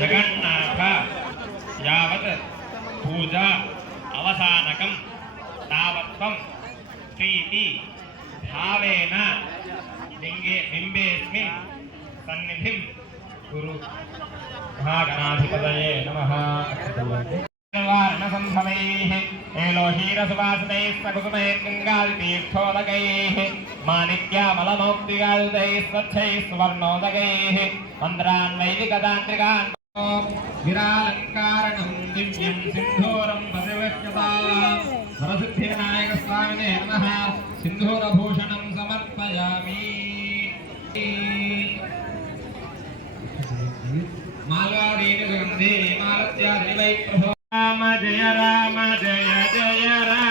జగన్నాథ యావత్ పూజా అవసానకం తావత్వం ప్రీతి భావేన లింగే బింబేస్మిన్ సన్నిధిం గురు మహాగణాధిపతయే నమః వారణసంభవైః ఏలోహీరసువాసితైः సకుసుమైः గంగాదితీర్థోదకైः మాణిక్యామలమౌక్తిగాదితైः స్వచ్ఛైः సువర్ణోదకైः మంత్రాన్ వైదికతాంత్రికాన్ విరాలంకారణం దివ్యం సింధూరం పతివక్షతా స్వామినే నమః సింధూరభూషణం సమర్పయామి మాలాదీని సుగంధి మాలత్యాది వై ప్రభో రామ జయ రామ జయ జయ రామ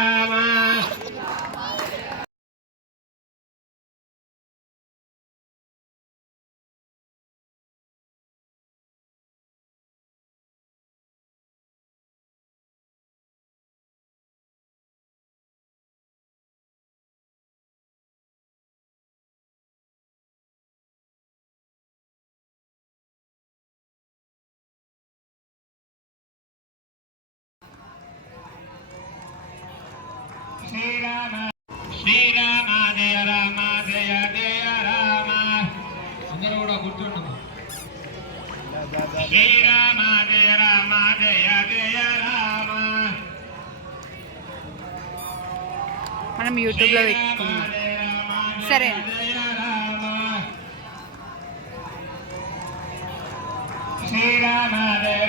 శ్రీరామ శ్రీరామ జయ రామ జయ జయ రామ అందరూ కూడా కూర్చోండి శ్రీరామ జయ రామ జయ జయ రామ మనం యూట్యూబ్లో పెట్టుకుందాం సరే. శ్రీరామ జయ